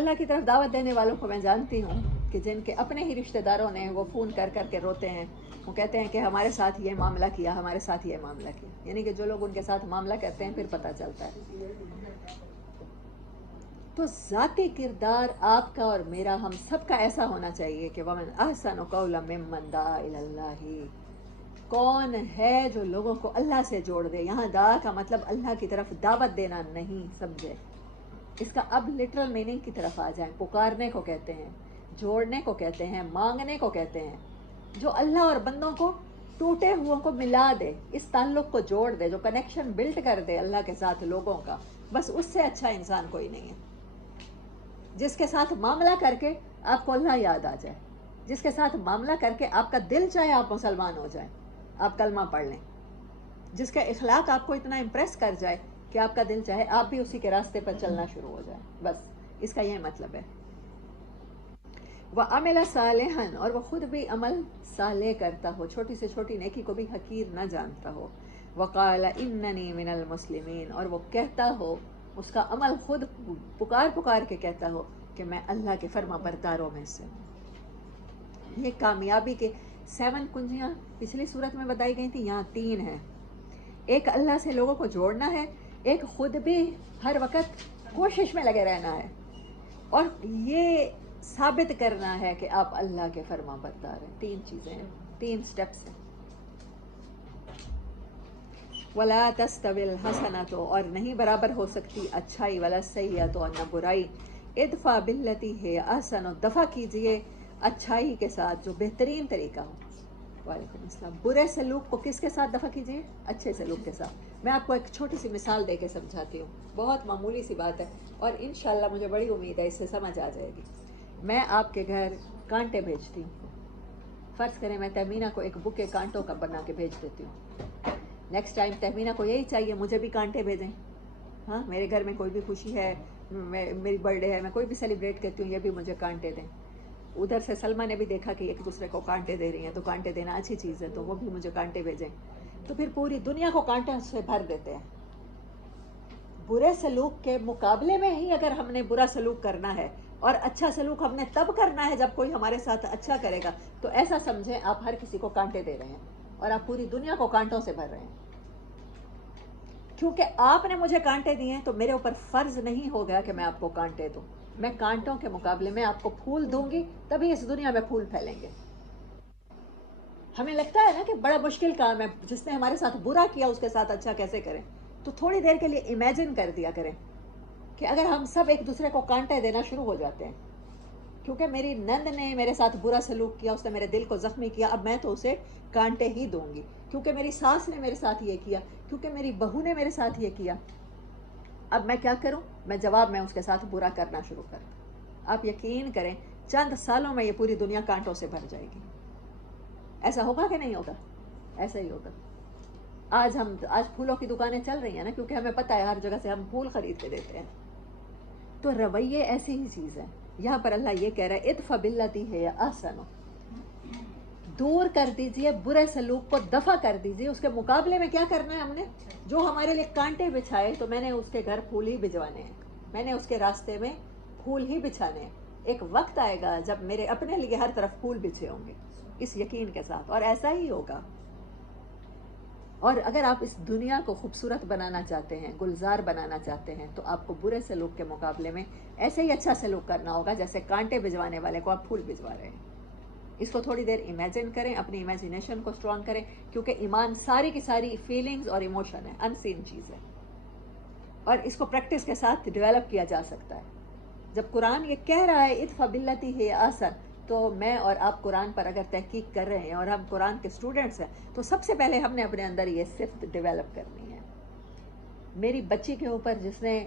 اللہ کی طرف دعوت دینے والوں کو میں جانتی ہوں کہ جن کے اپنے ہی رشتہ داروں نے وہ فون کر کر کے روتے ہیں، وہ کہتے ہیں کہ ہمارے ساتھ یہ معاملہ کیا، ہمارے ساتھ یہ معاملہ کیا، یعنی کہ جو لوگ ان کے ساتھ معاملہ کرتے ہیں پھر پتہ چلتا ہے۔ تو ذاتی کردار آپ کا اور میرا، ہم سب کا ایسا ہونا چاہیے کہ وَمَنْ أَحْسَنُ قَوْلًا مِّمَّنْ دَعَا إِلَى اللَّهِ، کون ہے جو لوگوں کو اللہ سے جوڑ دے۔ یہاں دعا کا مطلب اللہ کی طرف دعوت دینا نہیں، سمجھے، اس کا اب لٹرل میننگ کی طرف آ جائیں۔ پکارنے کو کہتے ہیں، جوڑنے کو کہتے ہیں، مانگنے کو کہتے ہیں۔ جو اللہ اور بندوں کو ٹوٹے ہوئوں کو ملا دے، اس تعلق کو جوڑ دے، جو کنیکشن بلڈ کر دے اللہ کے ساتھ لوگوں کا، بس اس سے اچھا انسان کوئی نہیں ہے۔ جس کے ساتھ معاملہ کر کے آپ کو اللہ یاد آ جائے، جس کے ساتھ معاملہ کر کے آپ کا دل چاہے آپ مسلمان ہو جائیں، آپ کلمہ پڑھ لیں، جس کا اخلاق آپ کو اتنا امپریس کر جائے کہ آپ کا دل چاہے آپ بھی اسی کے راستے پر چلنا شروع ہو جائے، بس اس کا یہ مطلب ہے۔ وَعَمِلَ صَالِحًا، اور وہ خود بھی عمل صالح کرتا ہو، چھوٹی سے چھوٹی نیکی کو بھی حقیر نہ جانتا ہو۔ وَقَالَ إِنَّنِي مِنَ الْمُسْلِمِينَ، اور وہ کہتا ہو، اس کا عمل خود پکار کے کہتا ہو کہ میں اللہ کے فرما برداروں میں سے ہوں۔ یہ کامیابی کے 7 کنجیاں پچھلی صورت میں بتائی گئی تھیں، یہاں 3 ہیں۔ ایک اللہ سے لوگوں کو جوڑنا ہے، ایک خود بھی ہر وقت کوشش میں لگے رہنا ہے، اور یہ ثابت کرنا ہے کہ آپ اللہ کے فرما بردار ہیں۔ 3 چیزیں ہیں، 3 سٹیپس ہیں۔ وَلَا تَسْتَوِي الْحَسَنَةُ، اور نہیں برابر ہو سکتی اچھائی، وَلَا السَّيِّئَةُ، اور نہ برائی۔ ادفع باللتی ہے احسن، دفع کیجئے اچھائی کے ساتھ جو بہترین طریقہ ہو۔ وعلیکم السلام۔ برے سلوک کو کس کے ساتھ دفع کیجئے؟ اچھے سلوک کے ساتھ۔ میں آپ کو ایک چھوٹی سی مثال دے کے سمجھاتی ہوں، بہت معمولی سی بات ہے، اور انشاءاللہ مجھے بڑی امید ہے اس سے سمجھ آ جائے گی۔ میں آپ کے گھر کانٹے بھیجتی ہوں، فرض کریں میں تہمینہ کو ایک بکے کانٹوں کا بنا کے بھیج دیتی ہوں۔ نیکسٹ ٹائم تہمینہ کو یہی چاہیے مجھے بھی کانٹے بھیجیں۔ ہاں، میرے گھر میں کوئی بھی خوشی ہے، میری برتھ ڈے ہے، میں کوئی بھی سیلیبریٹ کرتی ہوں، یہ بھی مجھے کانٹے دیں۔ ادھر سے سلمہ نے بھی دیکھا کہ ایک دوسرے کو کانٹے دے رہی ہیں، تو کانٹے دینا اچھی چیز ہے، تو وہ بھی مجھے کانٹے بھیجیں۔ تو پھر پوری دنیا کو کانٹوں سے بھر دیتے ہیں۔ برے سلوک کے مقابلے میں ہی اگر ہم نے برا سلوک کرنا ہے، اور اچھا سلوک ہم نے تب کرنا ہے جب کوئی ہمارے ساتھ اچھا کرے گا، تو ایسا سمجھیں آپ ہر کسی کو کانٹے دے رہے ہیں اور آپ پوری دنیا کو کانٹوں سے بھر رہے ہیں۔ کیونکہ آپ نے مجھے کانٹے دیے ہیں تو میرے اوپر فرض نہیں ہو گیا کہ میں آپ کو کانٹے دوں۔ میں کانٹوں کے مقابلے میں آپ کو پھول دوں گی، تبھی اس دنیا میں پھول پھیلیں گے۔ ہمیں لگتا ہے نا کہ بڑا مشکل کام ہے، جس نے ہمارے ساتھ برا کیا اس کے ساتھ اچھا کیسے کریں؟ تو تھوڑی دیر کے لیے امیجن کر دیا کریں کہ اگر ہم سب ایک دوسرے کو کانٹے دینا شروع ہو جاتے ہیں، کیونکہ میری نند نے میرے ساتھ برا سلوک کیا، اس نے میرے دل کو زخمی کیا، اب میں تو اسے کانٹے ہی دوں گی۔ کیونکہ میری ساس نے میرے ساتھ یہ کیا، کیونکہ میری بہو نے میرے ساتھ یہ کیا، اب میں کیا کروں؟ میں جواب میں اس کے ساتھ برا کرنا شروع کر دوں۔ آپ یقین کریں چند سالوں میں یہ پوری دنیا کانٹوں سے بھر جائے گی۔ ایسا ہوگا کہ نہیں ہوگا؟ ایسا ہی ہوگا۔ آج پھولوں کی دکانیں چل رہی ہیں نا، کیونکہ ہمیں پتہ ہے ہر جگہ سے ہم پھول خرید کے دیتے ہیں۔ تو رویے ایسی ہی چیز ہے۔ یہاں پر اللہ یہ کہہ رہا ہے ادفع باللتی ہے احسن، دور کر دیجئے برے سلوک کو، دفع کر دیجئے۔ اس کے مقابلے میں کیا کرنا ہے ہم نے؟ جو ہمارے لیے کانٹے بچھائے تو میں نے اس کے گھر پھول ہی بھجوانے ہیں، میں نے اس کے راستے میں پھول ہی بچھانے ہیں۔ ایک وقت آئے گا جب میرے اپنے لیے ہر طرف پھول بچھے ہوں گے، اس یقین کے ساتھ، اور ایسا ہی ہوگا۔ اور اگر آپ اس دنیا کو خوبصورت بنانا چاہتے ہیں، گلزار بنانا چاہتے ہیں، تو آپ کو برے سلوک کے مقابلے میں ایسے ہی اچھا سلوک کرنا ہوگا جیسے کانٹے بھجوانے والے کو آپ پھول بھجوا رہے ہیں۔ اس کو تھوڑی دیر امیجن کریں، اپنی امیجنیشن کو اسٹرانگ کریں، کیونکہ ایمان ساری کی ساری فیلنگز اور ایموشن ہے، ان سین چیز ہے، اور اس کو پریکٹس کے ساتھ ڈیولپ کیا جا سکتا ہے۔ جب قرآن یہ کہہ رہا ہے ادفع باللتی ہے احسن، تو میں اور آپ قرآن پر اگر تحقیق کر رہے ہیں اور ہم قرآن کے اسٹوڈنٹس ہیں، تو سب سے پہلے ہم نے اپنے اندر یہ صفت ڈیولپ کرنی ہے۔ میری بچی کے اوپر جس نے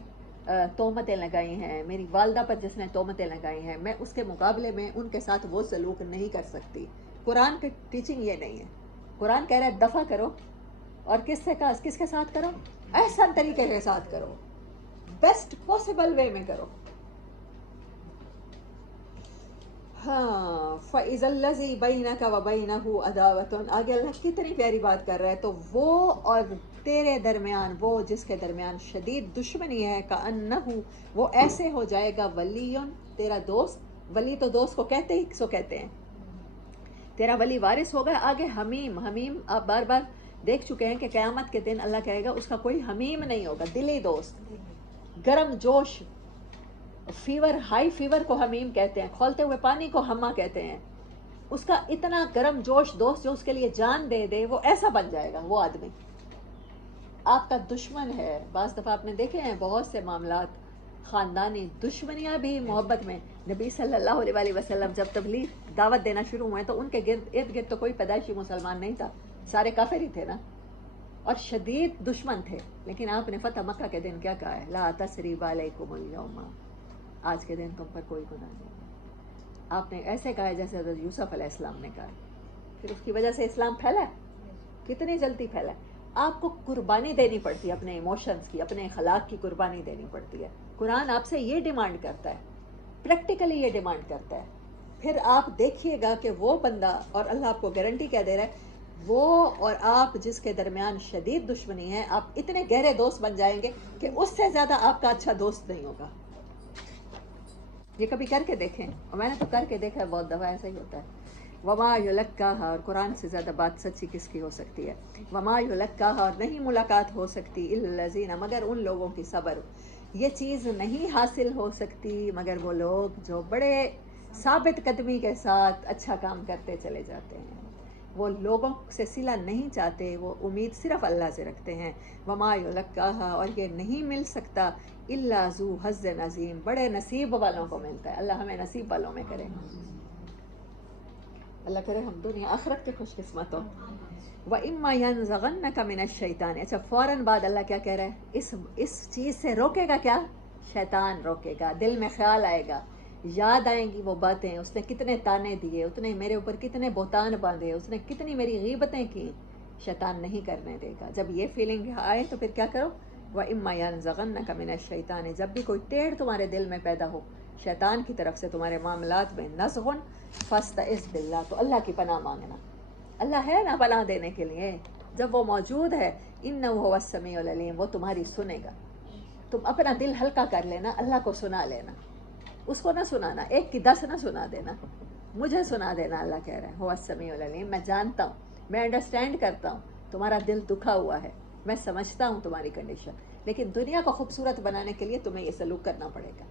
تہمتیں لگائی ہیں، میری والدہ پر جس نے تہمتیں لگائی ہیں، میں اس کے مقابلے میں ان کے ساتھ وہ سلوک نہیں کر سکتی۔ قرآن کی ٹیچنگ یہ نہیں ہے۔ قرآن کہہ رہا ہے دفع کرو، اور کس کے ساتھ کرو؟ احسن طریقے کے ساتھ کرو، بیسٹ پاسبل وے میں کرو۔ ہاں، فَإِذَا الَّذِي بَيْنَكَ وَبَيْنَهُ عَدَاوَةٌ، آگے اللہ کتنی پیاری بات کر رہا ہے، تو وہ اور تیرے درمیان، وہ جس کے درمیان شدید دشمنی ہے، کَأَنَّهُ، وہ ایسے ہو جائے گا وَلِيٌّ تیرا دوست، ولی تو دوست کو کہتے ہی سو کہتے ہیں، تیرا ولی وارث ہوگا. آگے حمیم، حمیم آپ بار بار دیکھ چکے ہیں کہ قیامت کے دن اللہ کہے گا اس کا کوئی حمیم نہیں ہوگا، دلی دوست، گرم جوش، فیور، ہائی فیور کو حمیم کہتے ہیں، کھولتے ہوئے پانی کو ہما کہتے ہیں. اس کا اتنا گرم جوش دوست جو اس کے لیے جان دے دے، وہ ایسا بن جائے گا وہ آدمی. آپ کا دشمن ہے. بعض دفعہ آپ نے دیکھے ہیں بہت سے معاملات، خاندانی دشمنیاں بھی محبت میں. نبی صلی اللہ علیہ وآلہ وسلم جب تبلیغ دعوت دینا شروع ہوئے تو ان کے ارد گرد تو کوئی پیدائشی مسلمان نہیں تھا، سارے کافر ہی تھے نا، اور شدید دشمن تھے. لیکن آپ نے فتح مکہ کے دن کیا کہا ہے؟ لا تثریب علیکم اليوم، آج کے دن تم پر کوئی گناہ نہیں. آپ نے ایسے کہا ہے جیسے حضرت یوسف علیہ السلام نے کہا. پھر اس کی وجہ سے اسلام پھیلا، کتنی جلدی پھیلا. آپ کو قربانی دینی پڑتی ہے، اپنے ایموشنز کی، اپنے اخلاق کی قربانی دینی پڑتی ہے. قرآن آپ سے یہ ڈیمانڈ کرتا ہے، پریکٹیکلی یہ ڈیمانڈ کرتا ہے. پھر آپ دیکھیے گا کہ وہ بندہ، اور اللہ آپ کو گارنٹی کیا دے رہا ہے، وہ اور آپ جس کے درمیان شدید دشمنی ہے، آپ اتنے گہرے دوست بن جائیں گے کہ اس سے زیادہ آپ کا اچھا دوست نہیں ہوگا. یہ کبھی کر کے دیکھیں، اور میں نے تو کر کے دیکھا ہے بہت دفعہ، ایسا ہی ہوتا ہے. وما یلکاہا، اور قرآن سے زیادہ بات سچی کس کی ہو سکتی ہے. وما یلکاہا، اور نہیں ملاقات ہو سکتی الا الذین، مگر ان لوگوں کی صبر. یہ چیز نہیں حاصل ہو سکتی مگر وہ لوگ جو بڑے ثابت قدمی کے ساتھ اچھا کام کرتے چلے جاتے ہیں. وہ لوگوں سے صلہ نہیں چاہتے، وہ امید صرف اللہ سے رکھتے ہیں. وما یلکاہا، اور یہ نہیں مل سکتا الا ذو حظ عظیم، بڑے نصیب والوں کو ملتا ہے. اللہ ہمیں نصیب والوں میں کرے. اللہ کرے ہم دنیا آخرت کے خوش قسمت ہوں. وَإِمَّا يَنزَغَنَّكَ مِنَ الشَّيْطَانِ، اچھا فوراً بعد اللہ کیا کہہ رہا ہے؟ اس چیز سے روکے گا کیا؟ شیطان روکے گا. دل میں خیال آئے گا، یاد آئیں گی وہ باتیں، اس نے کتنے تانے دیے، اس نے میرے اوپر کتنے بہتان باندھے، اس نے کتنی میری غیبتیں کی. شیطان نہیں کرنے دے گا. جب یہ فیلنگ آئے تو پھر کیا کرو؟ وَإِمَّا يَنزَغَنَّكَ مِنَ الشَّيْطَانِ، جب بھی کوئی ٹیڑھ تمہارے دل میں پیدا ہو شیطان کی طرف سے تمہارے معاملات میں، نزغن فاستعذ باللہ، تو اللہ کی پناہ مانگنا. اللہ ہے نا پناہ دینے کے لیے. جب وہ موجود ہے، انہ هو السمیع العلیم، وہ تمہاری سنے گا. تم اپنا دل ہلکا کر لینا، اللہ کو سنا لینا. اس کو نہ سنانا، ایک کی 10 نہ سنا دینا، مجھے سنا دینا. اللہ کہہ رہے ہیں هو السمیع العلیم، میں جانتا ہوں، میں انڈرسٹینڈ کرتا ہوں، تمہارا دل دکھا ہوا ہے، میں سمجھتا ہوں تمہاری کنڈیشن. لیکن دنیا کو خوبصورت بنانے کے لیے تمہیں یہ سلوک کرنا پڑے گا،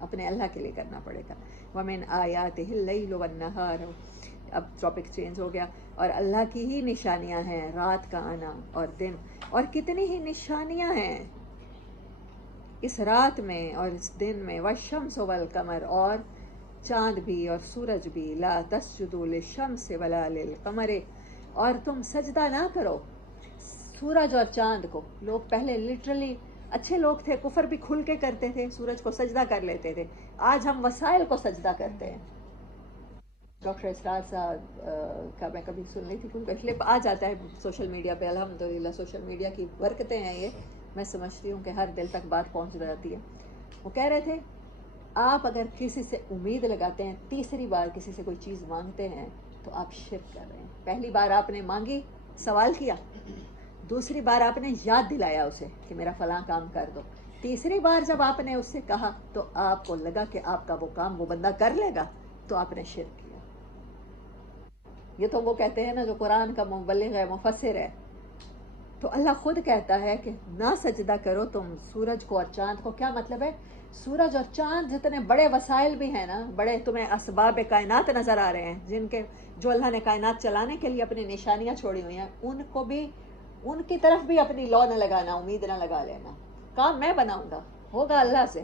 اپنے اللہ کے لیے کرنا پڑے گا. وَمِنْ آیَاتِهِ اللَّيْلُ وَالنَّهَارُ، اب ٹاپک چینج ہو گیا. اور اللہ کی ہی نشانیاں ہیں رات کا آنا اور دن، اور کتنی ہی نشانیاں ہیں اس رات میں اور اس دن میں. وَالشَّمْسُ وَالْقَمَرُ، اور چاند بھی اور سورج بھی. لَا تَسْجُدُوا لِلشَّمْسِ وَلَا لِلْقَمَرِ، اور تم سجدہ نہ کرو سورج اور چاند کو. لوگ پہلے لٹرلی اچھے لوگ تھے، کفر بھی کھل کے کرتے تھے، سورج کو سجدہ کر لیتے تھے. آج ہم وسائل کو سجدہ کرتے ہیں. ڈاکٹر اسرار صاحب کا میں کبھی سن لی تھی، کیونکہ کلپ آ جاتا ہے سوشل میڈیا پہ. الحمدللہ سوشل میڈیا کی برکتیں ہیں یہ، میں سمجھتی ہوں کہ ہر دل تک بات پہنچ جاتی ہے. وہ کہہ رہے تھے آپ اگر کسی سے امید لگاتے ہیں، تیسری بار کسی سے کوئی چیز مانگتے ہیں تو آپ شرک کر رہے ہیں. پہلی بار آپ نے مانگی، سوال کیا، دوسری بار آپ نے یاد دلایا اسے کہ میرا فلاں کام کر دو، تیسری بار جب آپ نے اس سے کہا تو آپ کو لگا کہ آپ کا وہ کام وہ بندہ کر لے گا، تو آپ نے شرک کیا. یہ تو وہ کہتے ہیں نا جو قرآن کا مبلغ ہے، مفسر ہے. تو اللہ خود کہتا ہے کہ نہ سجدہ کرو تم سورج کو اور چاند کو. کیا مطلب ہے؟ سورج اور چاند جتنے بڑے وسائل بھی ہیں نا، بڑے تمہیں اسباب کائنات نظر آ رہے ہیں، جو اللہ نے کائنات چلانے کے لیے اپنی نشانیاں چھوڑی ہوئی ہیں، ان کو بھی، ان کی طرف بھی اپنی لو نہ لگانا، امید نہ لگا لینا. کام میں بناؤں گا، ہوگا اللہ سے.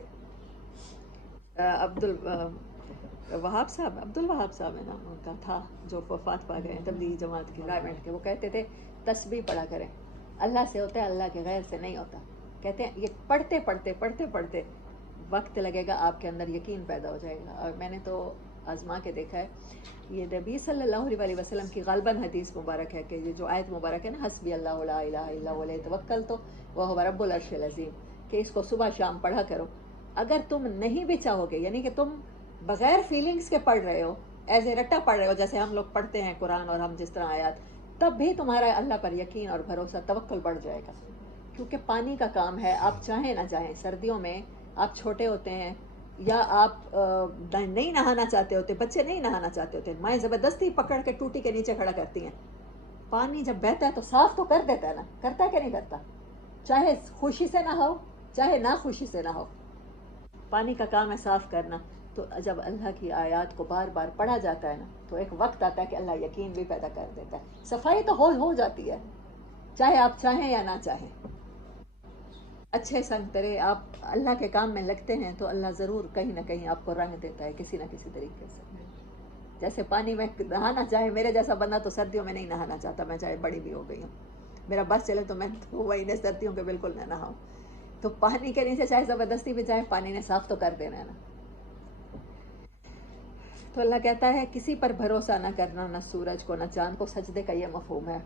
وہاب صاحب، عبد الوہاب صاحب ہے نام ان کا تھا، جو وفات پا گئے ہیں، تبلیغی جماعت کے گورنمنٹ کے. وہ کہتے تھے تسبیح پڑھا کریں، اللہ سے ہوتا ہے، اللہ کے غیر سے نہیں ہوتا. کہتے ہیں یہ پڑھتے پڑھتے پڑھتے پڑھتے وقت لگے گا، آپ کے اندر یقین پیدا ہو جائے گا. اور میں نے تو آزما کے دیکھا ہے. یہ نبی صلی اللہ علیہ وسلم کی غالباً حدیث مبارک ہے کہ یہ جو آیت مبارک ہے نا، حسبی اللہ لا الہ الا هو علیہ توکلت وہو رب العرش العظیم، کہ اس کو صبح شام پڑھا کرو. اگر تم نہیں بھی چاہو گے، یعنی کہ تم بغیر فیلنگز کے پڑھ رہے ہو، ایز اے رٹا پڑھ رہے ہو جیسے ہم لوگ پڑھتے ہیں قرآن، اور ہم جس طرح آیات، تب بھی تمہارا اللہ پر یقین اور بھروسہ، توکل بڑھ جائے گا. کیونکہ پانی کا کام ہے، آپ چاہیں نہ چاہیں. سردیوں میں آپ چھوٹے ہوتے ہیں، یا آپ نہیں نہانا چاہتے ہوتے، بچے نہیں نہانا چاہتے ہوتے، مائیں زبردستی پکڑ کے ٹوٹی کے نیچے کھڑا کرتی ہیں. پانی جب بہتا ہے تو صاف تو کر دیتا ہے نا، کرتا ہے کہ نہیں کرتا؟ چاہے خوشی سے نہ ہو چاہے نہ خوشی سے نہ ہو، پانی کا کام ہے صاف کرنا. تو جب اللہ کی آیات کو بار بار پڑھا جاتا ہے نا تو ایک وقت آتا ہے کہ اللہ یقین بھی پیدا کر دیتا ہے، صفائی تو ہو جاتی ہے چاہے آپ چاہیں یا نہ چاہیں. اچھے سنگ ترے آپ اللہ کے کام میں لگتے ہیں تو اللہ ضرور کہیں نہ کہیں آپ کو رنگ دیتا ہے کسی نہ کسی طریقے سے. جیسے پانی میں نہانا چاہے، میرے جیسا بندہ تو سردیوں میں نہیں نہانا چاہتا، میں چاہے بڑی بھی ہو گئی ہوں، میرا بس چلے تو میں وہی نے سردیوں کے بالکل نہ نہاؤں. تو پانی کے نیچے چاہے زبردستی بھی جائے، پانی نے صاف تو کر دینا ہے نا. تو اللہ کہتا ہے کسی پر بھروسہ نہ کرنا، نہ سورج کو نہ چاند کو. سجدے کا یہ مفہوم ہے،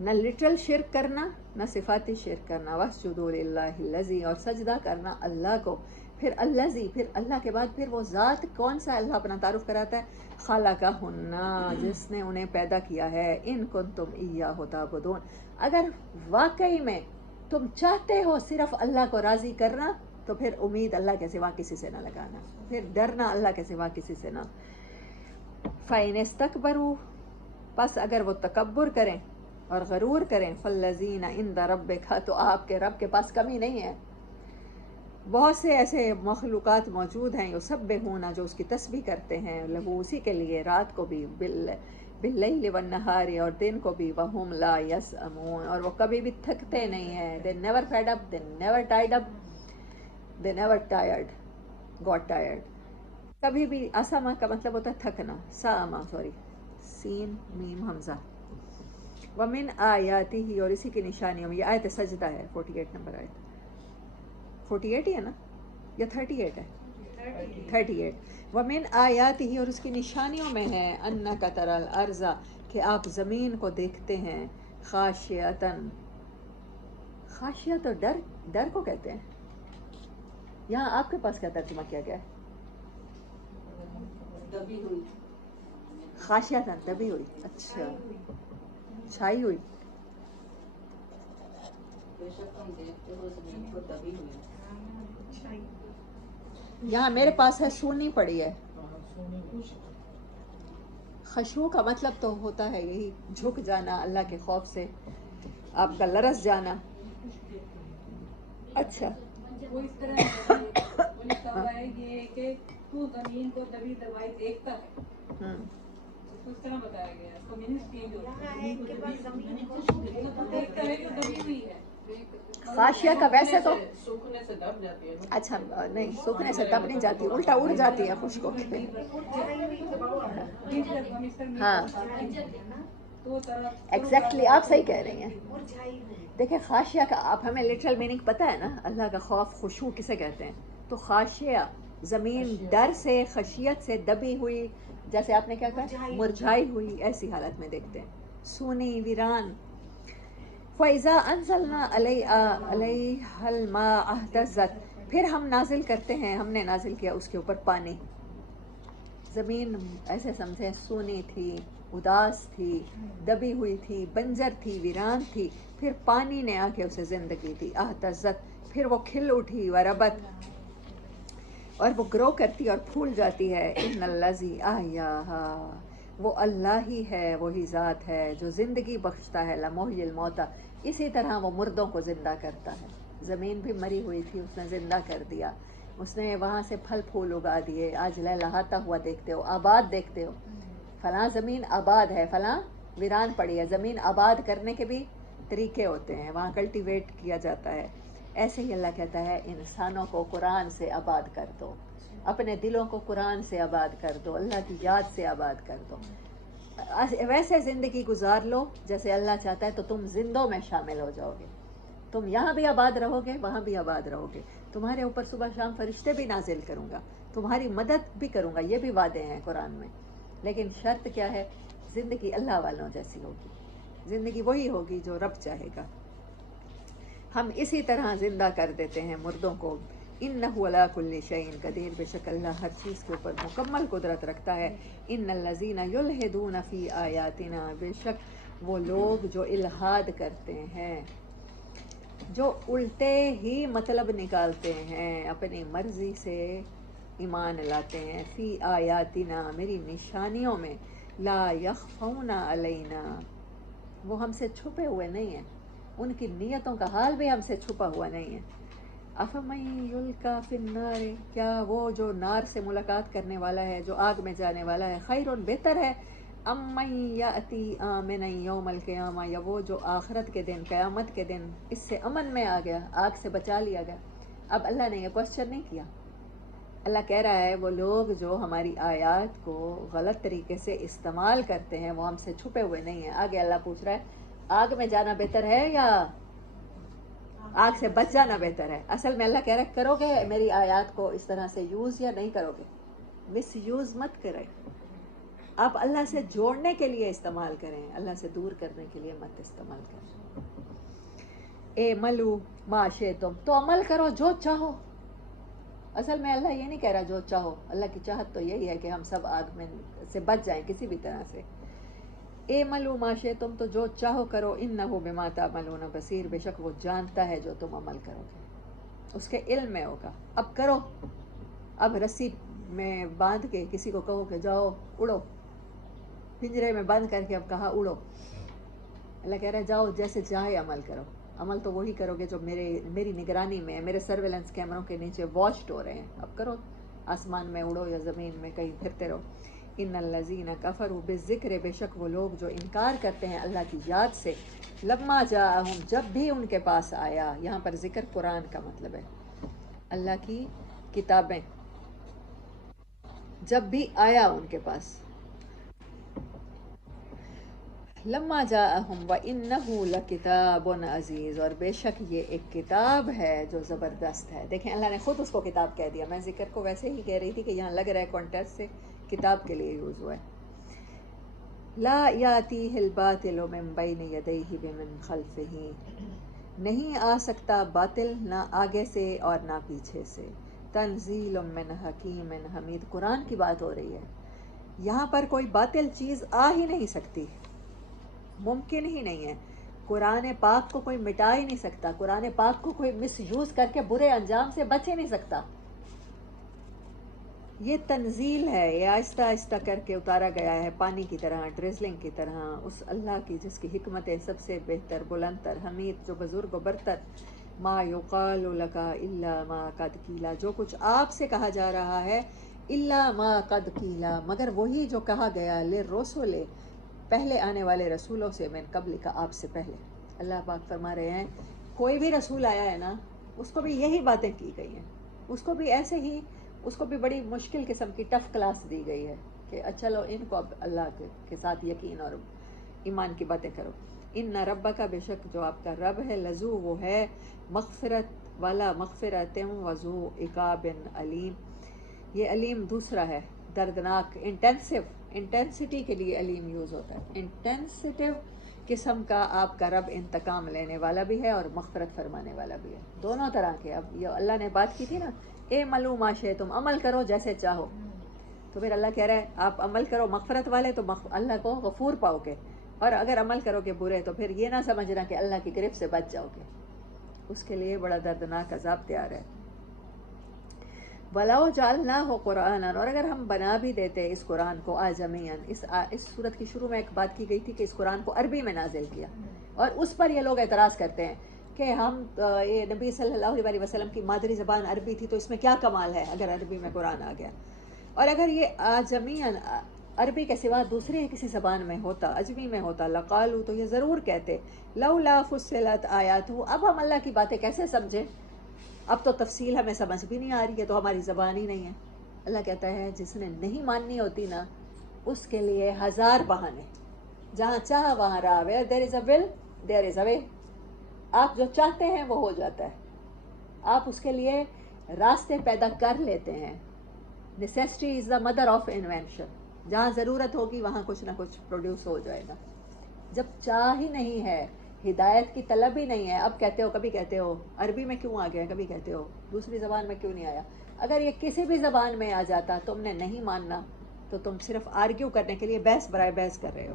نہ لٹرل شرک کرنا نہ صفاتی شرک کرنا. واسجدوا للہ الذی، اور سجدہ کرنا اللہ کو. پھر الذی، پھر اللہ کے بعد پھر وہ ذات کون سا اللہ اپنا تعارف کراتا ہے؟ خلقہن، جس نے انہیں پیدا کیا ہے. ان کنتم ایاہ تعبدون، اگر واقعی میں تم چاہتے ہو صرف اللہ کو راضی کرنا تو پھر امید اللہ کے سوا کسی سے نہ لگانا، پھر ڈرنا اللہ کے سوا کسی سے نہ. فَإِنِ اسْتَكْبَرُوا، پس اگر وہ تکبر کریں اور غرور کریں، فَالَّذِينَ عِنْدَ رَبِّكَ، تو آپ کے رب کے پاس کمی نہیں ہے. بہت سے ایسے مخلوقات موجود ہیں یسبحون، جو اس کی تسبیح کرتے ہیں، لہو، اسی کے لیے، رات کو بھی، باللیل والنہار، اور دن کو بھی، وہم لا یسأمون، اور وہ کبھی بھی تھکتے نہیں ہیں. they never fed up, they never tied up, they never got tired. کبھی بھی. اسما کا مطلب ہوتا ہے تھکنا، سین میم حمزہ. ومن آیاتہ، اور اسی کی نشانیوں میں، یہ آیت سجدہ ہے، 48 نمبر آیت. 48 ہی ہے نا یا 38 ہے؟ 38. ومن آیاتہ، اور اس کی نشانیوں میں ہے، انک تری الارض، کہ آپ زمین کو دیکھتے ہیں، خاشعۃً، خاشیہ تو ڈر کو کہتے ہیں. یہاں آپ کے پاس کیا ترجمہ کیا گیا ہے؟ دبی ہوئی. خاشعۃً دبی ہوئی، اچھا، چھائی ہوئی. یہاں میرے پاس ہے سونی پڑی ہے. خشوع کا مطلب تو ہوتا ہے یہی جھک جانا اللہ کے خوف سے، آپ کا لرز جانا. اچھا، وہ اس طرح ہے یہ کہ تو زمین کو دبی دبائی دیکھتا ہے، اس طرح بتایا گیا ہے. اس کو میننگ چینج ہوتا ہے، دیکھتا ہے تو دبی ہوئی ہے. خاشیہ کا ویسے تو سوکھنے سے دب جاتی ہے. اچھا نہیں، سوکھنے سے دب نہیں جاتی، الٹا اڑ جاتی ہے خشک ہو کے. ہاں ایگزیکٹلی، آپ صحیح کہہ رہی ہیں. دیکھیں خاشیہ کا، آپ ہمیں لٹرل میننگ پتہ ہے نا، اللہ کا خوف خشوع کسے کہتے ہیں. تو خاشیہ زمین ڈر سے، خشیت سے دبی ہوئی، جیسے آپ نے کیا کہا، مرجھائی ہوئی، ایسی حالت میں دیکھتے ہیں. سونی، ویران. فَإِذَا أَنزَلْنَا عَلَيْهَا الْمَاءَ اهْتَزَّتْ، پھر ہم نازل کرتے ہیں، ہم نے نازل کیا اس کے اوپر پانی. زمین ایسے سمجھیں سونی تھی، اداس تھی، دبی ہوئی تھی، بنجر تھی، ویران تھی، پھر پانی نے آ کے اسے زندگی دی. اہتزت، پھر وہ کھل اٹھی، وربت، اور وہ گرو کرتی اور پھول جاتی ہے. ان الذی احیاھا، وہ اللہ ہی ہے، وہی ذات ہے جو زندگی بخشتا ہے. لمحیی الموتیٰ، اسی طرح وہ مردوں کو زندہ کرتا ہے. زمین بھی مری ہوئی تھی، اس نے زندہ کر دیا، اس نے وہاں سے پھل پھول اگا دیے. آج لہلہاتا ہوا دیکھتے ہو، آباد دیکھتے ہو، فلاں زمین آباد ہے، فلاں ویران پڑی ہے. زمین آباد کرنے کے بھی طریقے ہوتے ہیں، وہاں کلٹیویٹ کیا جاتا ہے. ایسے ہی اللہ کہتا ہے انسانوں کو قرآن سے آباد کر دو، اپنے دلوں کو قرآن سے آباد کر دو، اللہ کی یاد سے آباد کر دو. ویسے زندگی گزار لو جیسے اللہ چاہتا ہے، تو تم زندوں میں شامل ہو جاؤ گے. تم یہاں بھی آباد رہو گے، وہاں بھی آباد رہو گے. تمہارے اوپر صبح شام فرشتے بھی نازل کروں گا، تمہاری مدد بھی کروں گا، یہ بھی وعدے ہیں قرآن میں. لیکن شرط کیا ہے؟ زندگی اللہ والوں جیسی ہوگی، زندگی وہی ہوگی جو رب چاہے گا. ہم اسی طرح زندہ کر دیتے ہیں مردوں کو. انہ علی کل شیء قدیر، بے شک اللہ ہر چیز کے اوپر مکمل قدرت رکھتا ہے. ان الذین یلحدون فی آیاتنا، بے شک وہ لوگ جو الحاد کرتے ہیں جو الٹے ہی مطلب نکالتے ہیں، اپنی مرضی سے ایمان لاتے ہیں، فی آیاتنا میری نشانیوں میں، لا یخفون علینا وہ ہم سے چھپے ہوئے نہیں ہیں، ان کی نیتوں کا حال بھی ہم سے چھپا ہوا نہیں ہے۔ افمن یلقی فی النار کیا وہ جو نار سے ملاقات کرنے والا ہے، جو آگ میں جانے والا ہے، خیر بہتر ہے، ام من یاتی آمنا یوم القیامہ یا وہ جو آخرت کے دن، قیامت کے دن اس سے امن میں آ گیا، آگ سے بچا لیا گیا۔ اب اللہ نے یہ کوشچن نہیں کیا، اللہ کہہ رہا ہے وہ لوگ جو ہماری آیات کو غلط طریقے سے استعمال کرتے ہیں وہ ہم سے چھپے ہوئے نہیں ہیں۔ آگے اللہ پوچھ رہا ہے آگ میں جانا بہتر ہے یا آگ سے بچ جانا بہتر ہے؟ اصل میں اللہ کہہ رہا ہے کرو گے میری آیات کو اس طرح سے یوز یا نہیں کرو گے؟ مس یوز مت کریں، آپ اللہ سے جوڑنے کے لیے استعمال کریں، اللہ سے دور کرنے کے لیے مت استعمال کریں۔ اے ملو ما شئتم تو عمل کرو جو چاہو۔ اصل میں اللہ یہ نہیں کہہ رہا جو چاہو، اللہ کی چاہت تو یہی ہے کہ ہم سب آگ میں سے بچ جائیں کسی بھی طرح سے۔ اے ملو ما شئتم تو جو چاہو کرو، انہ بما تعملون بصیر بے شک وہ جانتا ہے جو تم عمل کرو گے، اس کے علم میں ہوگا۔ اب کرو، اب رسی میں باندھ کے کسی کو کہو کہ جاؤ اڑو، پنجرے میں بند کر کے اب کہا اڑو، اللہ کہہ رہا ہے جاؤ جیسے چاہے عمل کرو، عمل تو وہی کرو گے جو میری نگرانی میں، میرے سرویلنس کیمروں کے نیچے واچڈ ہو رہے ہیں۔ اب کرو، آسمان میں اڑو یا زمین میں کہیں پھرتے رہو۔ ان الذین کفروا بالذکر بے شک وہ لوگ جو انکار کرتے ہیں اللہ کی یاد سے، لما جاءہم جب بھی ان کے پاس آیا، یہاں پر ذکر قرآن کا مطلب ہے، اللہ کی کتابیں، جب بھی آیا ان کے پاس، لما جاءہم وَإِنَّهُ لَكِتَابٌ عزیز اور بے شک یہ ایک کتاب ہے جو زبردست ہے۔ دیکھیں اللہ نے خود اس کو کتاب کہہ دیا، میں ذکر کو ویسے ہی کہہ رہی تھی کہ یہاں لگ رہا ہے کانٹیکسٹ سے کتاب کے لیے یوز ہوا ہے۔ لا یاتیہ الباطل من بین یدیہ ومن خلفہ نہیں آ سکتا باطل نہ آگے سے اور نہ پیچھے سے، تنزیل من حکیم حمید قرآن کی بات ہو رہی ہے، یہاں پر کوئی باطل چیز آ ہی نہیں سکتی، ممکن ہی نہیں ہے۔ قرآن پاک کو کوئی مٹا ہی نہیں سکتا، قرآن پاک کو کوئی مس یوز کر کے برے انجام سے بچ ہی نہیں سکتا۔ یہ تنزیل ہے، یہ آہستہ آہستہ کر کے اتارا گیا ہے، پانی کی طرح، ڈریزلنگ کی طرح، اس اللہ کی جس کی حکمت ہے سب سے بہتر، بلند تر، حمید، جو بزرگ و برتر۔ ما یقال لک الا ما قد قیل جو کچھ آپ سے کہا جا رہا ہے، الا ما قد قیل مگر وہی جو کہا گیا، للرسل پہلے آنے والے رسولوں سے، من قبل کا آپ سے پہلے۔ اللہ پاک فرما رہے ہیں کوئی بھی رسول آیا ہے نا اس کو بھی یہی باتیں کی گئی ہیں، اس کو بھی ایسے ہی، اس کو بھی بڑی مشکل قسم کی ٹف کلاس دی گئی ہے کہ چلو ان کو اب اللہ کے ساتھ یقین اور ایمان کی باتیں کرو۔ ان ربک بے شک جو آپ کا رب ہے، لذو وہ ہے مغفرت والا، مغفرت وذو عقاب علیم، یہ علیم دوسرا ہے، دردناک، انٹینسٹی کے لیے علیم یوز ہوتا ہے، انٹینسٹیو قسم کا آپ کا رب انتقام لینے والا بھی ہے اور مغفرت فرمانے والا بھی ہے، دونوں طرح کے۔ اب یہ اللہ نے بات کی تھی نا، اے ملو ما شئتم عمل کرو جیسے چاہو، تو پھر اللہ کہہ رہا ہے آپ عمل کرو مغفرت والے تو اللہ کو غفور پاؤ گے، اور اگر عمل کرو گے برے تو پھر یہ نہ سمجھنا کہ اللہ کی گرفت سے بچ جاؤ گے، اس کے لیے بڑا دردناک عذاب تیار ہے۔ وَلَوْ جَعَلْنَاهُ قُرْآنًا اور اگر ہم بنا بھی دیتے اس قرآن کو اعجميًا، اس صورت کی شروع میں ایک بات کی گئی تھی کہ اس قرآن کو عربی میں نازل کیا، اور اس پر یہ لوگ اعتراض کرتے ہیں کہ ہم یہ نبی صلی اللہ علیہ وسلم کی مادری زبان عربی تھی تو اس میں کیا کمال ہے اگر عربی میں قرآن آ گیا، اور اگر یہ اعجميًا عربی کے سوا دوسری کسی زبان میں ہوتا، عجمی میں ہوتا، لقالوا تو یہ ضرور کہتے لولا فصلت آیاتہ اب ہم اللہ کی باتیں کیسے سمجھیں، اب تو تفصیل ہمیں سمجھ بھی نہیں آ رہی ہے تو ہماری زبان ہی نہیں ہے۔ اللہ کہتا ہے جس نے نہیں ماننی ہوتی نا اس کے لیے ہزار بہانے، جہاں چاہ وہاں راہ، where there is a will there is a way، آپ جو چاہتے ہیں وہ ہو جاتا ہے، آپ اس کے لیے راستے پیدا کر لیتے ہیں۔ Necessity is the mother of invention, جہاں ضرورت ہوگی وہاں کچھ نہ کچھ پروڈیوس ہو جائے گا۔ جب چاہ ہی نہیں ہے، ہدایت کی طلب ہی نہیں ہے، اب کہتے ہو، کبھی کہتے ہو عربی میں کیوں آ گیا، کبھی کہتے ہو دوسری زبان میں کیوں نہیں آیا، اگر یہ کسی بھی زبان میں آ جاتا تم نے نہیں ماننا تو تم صرف آرگیو کرنے کے لیے بحث برائے بحث کر رہے ہو۔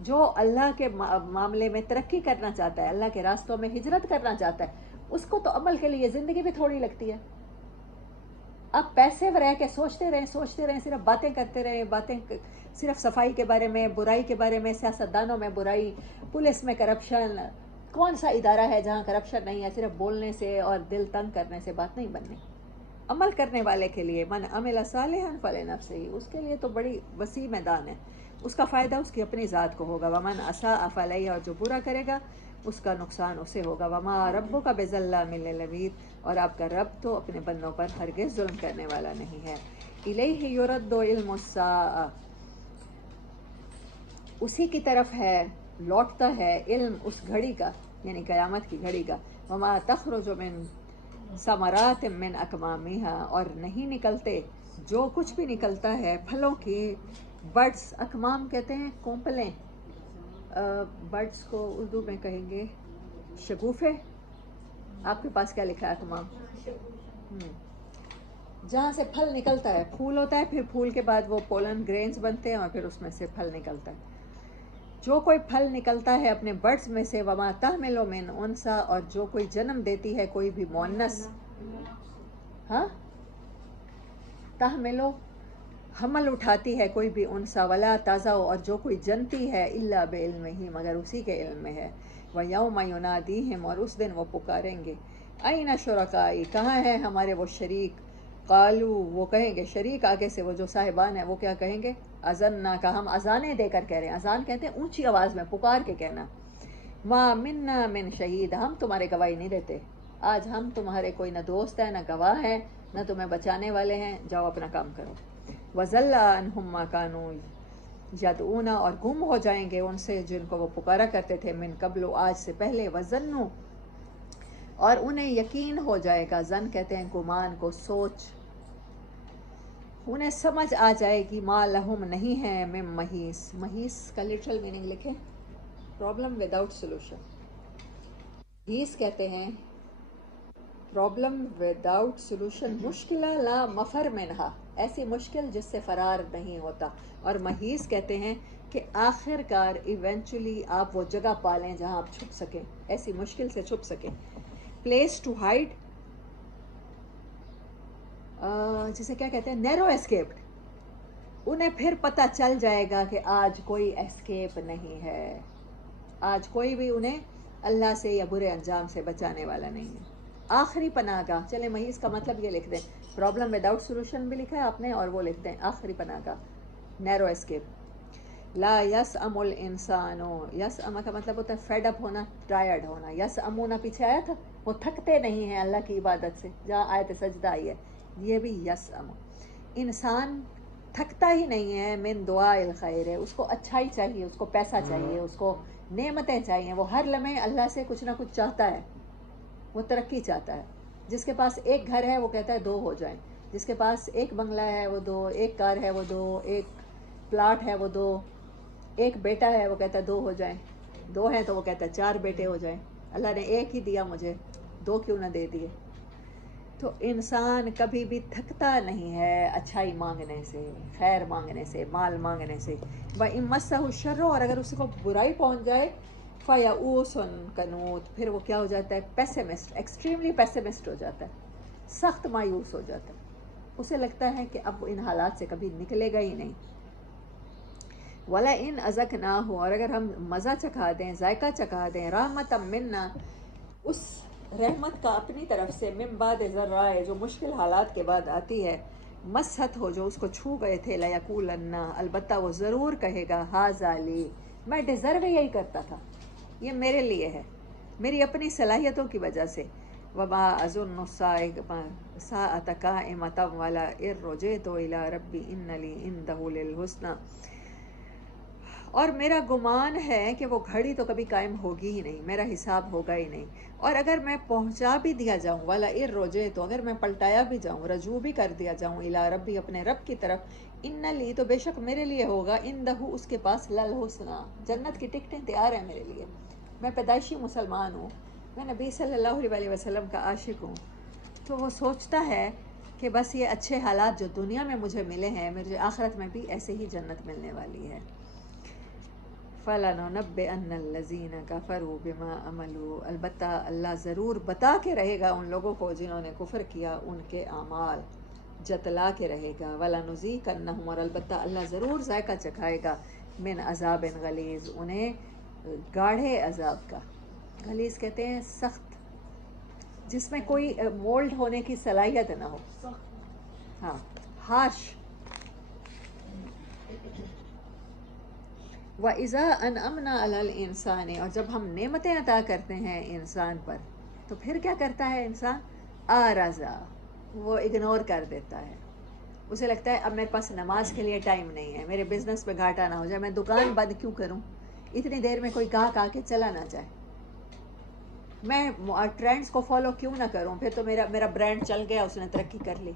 جو اللہ کے معاملے میں ترقی کرنا چاہتا ہے، اللہ کے راستوں میں ہجرت کرنا چاہتا ہے، اس کو تو عمل کے لیے زندگی بھی تھوڑی لگتی ہے. اب پیسے رہ کے سوچتے رہیں صرف باتیں کرتے رہیں، صرف صفائی کے بارے میں، برائی کے بارے میں، سیاستدانوں میں برائی، پولیس میں کرپشن. کون سا ادارہ ہے جہاں کرپشن نہیں ہے؟ صرف بولنے سے اور دل تنگ کرنے سے بات نہیں بننی. عمل کرنے والے کے لیے من عمل صالحا فلنفسہ، اس کے لیے تو بڑی وسیع میدان ہے. اس کا فائدہ اس کی اپنی ذات کو ہوگا. ومن اساء فعلیہا، اور جو برا کرے گا اس کا نقصان اسے ہوگا. وما ربک بظلام للعبید، اور آپ کا رب تو اپنے بندوں پر ہرگز ظلم کرنے والا نہیں ہے. الیہ یرد علم الساعہ، اسی کی طرف ہے لوٹتا ہے علم اس گھڑی کا، یعنی قیامت کی گھڑی کا. وما تخرج من ثمرات من اکمامہا، اور نہیں نکلتے جو کچھ بھی نکلتا ہے پھلوں کی بڈس. اکمام کہتے ہیں کونپلیں، بڈس کو اردو میں کہیں گے شگوفے. آپ کے پاس کیا لکھا ہے؟ اکمام. جہاں سے پھل نکلتا ہے، پھول ہوتا ہے، پھر پھول کے بعد وہ پولن گرینز بنتے ہیں اور پھر اس میں سے پھل نکلتا ہے. جو کوئی پھل نکلتا ہے اپنے برڈز میں سے. وما تحمل من انثی، اور جو کوئی جنم دیتی ہے کوئی بھی مؤنث. ہاں، تحملو حمل اٹھاتی ہے کوئی بھی انثی. ولا تضع، اور جو کوئی جنتی ہے الا بعلمہ، مگر اسی کے علم میں ہے. ویوم ینادیہم، اور اس دن وہ پکاریں گے. این شرکائی، کہاں ہے ہمارے وہ شریک؟ قالو، وہ کہیں گے شریک آگے سے وہ جو صاحبان ہیں وہ کیا کہیں گے؟ اذنا کا، ہم اذانیں دے کر کہہ رہے ہیں. اذان کہتے ہیں اونچی آواز میں پکار کے کہنا. ما منا من شہید، ہم تمہارے گواہی نہیں دیتے. آج ہم تمہارے کوئی نہ دوست ہیں نہ گواہ ہیں نہ تمہیں بچانے والے ہیں، جاؤ اپنا کام کرو. وضل عنہم ما کانوا یدعون، اور گم ہو جائیں گے ان سے جن کو وہ پکارا کرتے تھے. من قبل، آج سے پہلے. وظنوا، اور انہیں یقین ہو جائے گا. ظن کہتے ہیں گمان کو، سوچ. انہیں سمجھ آ جائے گی. ما لہم، نہیں ہے. من محیص، محیص کا لٹرل میننگ لکھیں، پرابلم وداؤٹ سولوشن. محیص کہتے ہیں پرابلم وداؤٹ سولوشن، مشکلہ لا مفر منہا، ایسی مشکل جس سے فرار نہیں ہوتا. اور محیص کہتے ہیں کہ آخر کار ایونچولی آپ وہ جگہ پالیں جہاں آپ چھپ سکیں، ایسی مشکل سے چھپ سکیں. پلیس ٹو ہائڈ، جسے کیا کہتے ہیں نیرو اسکیپڈ. انہیں پھر پتہ چل جائے گا کہ آج کوئی اسکیپ نہیں ہے، آج کوئی بھی انہیں اللہ سے یا برے انجام سے بچانے والا نہیں ہے. آخری پناہ گاہ. چلے محیص کا مطلب یہ لکھ دیں، پرابلم وداؤٹ سولوشن بھی لکھا ہے آپ نے، اور وہ لکھ دیں آخری پناہ گاہ، نیرو اسکیپ. لا یسأم الانسان، یسأم کا مطلب ہوتا ہے فیڈ اپ ہونا، ٹائرڈ ہونا. یسأمون پیچھے آیا تھا، وہ تھکتے نہیں ہیں اللہ کی عبادت سے، جہاں آیت سجدہ آئی ہے. یہ بھی یسأم، انسان تھکتا ہی نہیں ہے. من دعاء الخیر، اس کو اچھائی چاہیے، اس کو پیسہ چاہیے، اس کو نعمتیں چاہیے. وہ ہر لمحے اللہ سے کچھ نہ کچھ چاہتا ہے، وہ ترقی چاہتا ہے. جس کے پاس ایک گھر ہے وہ کہتا ہے 2 ہو جائیں، جس کے پاس ایک بنگلہ ہے وہ 2، ایک کار ہے وہ 2، ایک پلاٹ ہے وہ 2، ایک بیٹا ہے وہ کہتا ہے 2 ہو جائیں، 2 ہیں تو وہ کہتا ہے 4 بیٹے ہو جائیں. اللہ نے ایک ہی دیا مجھے، 2 کیوں نہ دے دیے. تو انسان کبھی بھی تھکتا نہیں ہے اچھائی مانگنے سے، خیر مانگنے سے، مال مانگنے سے. وَإِن مَسَّهُ الشَّرُّ، اور اگر اس کو برائی پہنچ جائے، فَيَئُوسٌ قَنُوطٌ، پھر وہ کیا ہو جاتا ہے؟ پیسمسٹ، ایکسٹریملی پیسمسٹ ہو جاتا ہے، سخت مایوس ہو جاتا ہے. اسے لگتا ہے کہ اب ان حالات سے کبھی نکلے گا ہی نہیں. وَلَئِنْ أَذَقْنَاهُ، اور اگر ہم مزہ چکھا دیں، ذائقہ چکھا دیں، رحمتًا منا، اس رحمت کا اپنی طرف سے، من بعد ضراء، جو مشکل حالات کے بعد آتی ہے، مست ہو، جو اس کو چھو گئے تھے، لیقولن، البتہ وہ ضرور کہے گا، ھذا لی، میں ڈیزرو یہی کرتا تھا، یہ میرے لیے ہے، میری اپنی صلاحیتوں کی وجہ سے. وما اظن الساعة قائمة ولئن رجعت إلى ربي إن لي عنده للحسنى، اور میرا گمان ہے کہ وہ گھڑی تو کبھی قائم ہوگی ہی نہیں، میرا حساب ہوگا ہی نہیں. اور اگر میں پہنچا بھی دیا جاؤں، وَلَئِن رَجَعْتُ، تو اگر میں پلٹایا بھی جاؤں، رجوع بھی کر دیا جاؤں، اِلیٰ ربی، اپنے رب کی طرف، ان لی، تو بے شک میرے لیے ہوگا، عندہ، اس کے پاس، للحسنی، جنت کی ٹکٹیں تیار ہیں میرے لیے. میں پیدائشی مسلمان ہوں، میں نبی صلی اللہ علیہ وسلم کا عاشق ہوں. تو وہ سوچتا ہے کہ بس یہ اچھے حالات جو دنیا میں مجھے ملے ہیں، مجھے آخرت میں بھی ایسے ہی جنت ملنے والی ہے. فَلَنُنَبِّئَنَّ الَّذِينَ كَفَرُوا بِمَا عَمَلُوا، البتہ اللہ ضرور بتا کے رہے گا ان لوگوں کو جنہوں نے کفر کیا ان کے اعمال جتلا کے رہے گا. وَلَنُذِيقَنَّهُمْ، اور البتہ اللہ ضرور ذائقہ چکھائے گا من عذاب غلیظ، انہیں گاڑھے عذاب کا. غلیظ کہتے ہیں سخت، جس میں کوئی مولڈ ہونے کی صلاحیت نہ ہو. ہاں، ہارش. وَإِذَا أَنْعَمْنَا عَلَى الْإِنسَانِ، اور جب ہم نعمتیں عطا کرتے ہیں انسان پر تو پھر کیا کرتا ہے انسان؟ آرزا، وہ اگنور کر دیتا ہے. اسے لگتا ہے اب میرے پاس نماز کے لیے ٹائم نہیں ہے، میرے بزنس پہ گھاٹا نہ ہو جائے، میں دکان بند کیوں کروں، اتنی دیر میں کوئی گاہک آ کے چلا نہ جائے، میں ٹرینڈس کو فالو کیوں نہ کروں، پھر تو میرا برانڈ چل گیا، اس نے ترقی کر لی.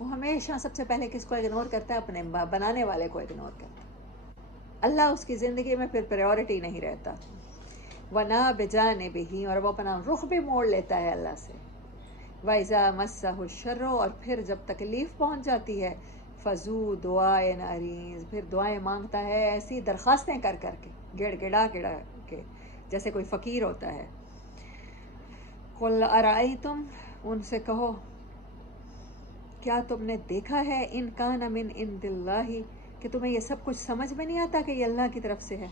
وہ ہمیشہ سب سے پہلے کس کو اگنور کرتا ہے؟ اپنے بنانے والے کو اگنور کرتا ہے. اللہ اس کی زندگی میں پھر پریورٹی نہیں رہتا. وَنَا بِجَانِبِهِ، اور وہ اپنا رخ بھی موڑ لیتا ہے اللہ سے. وَإِذَا مَسَّهُ الشَّرُّ، اور پھر جب تکلیف پہنچ جاتی ہے، فَذُو دُعَاءٍ عَرِيضٍ، پھر دعائیں مانگتا ہے ایسی درخواستیں کر کے، گڑ گڑا کے، جیسے کوئی فقیر ہوتا ہے. قُلْ أَرَأَيْتُمْ، ان سے کہو کیا تم نے دیکھا ہے، ان کان من عند اللہ، کہ تمہیں یہ سب کچھ سمجھ میں نہیں آتا کہ یہ اللہ کی طرف سے ہے.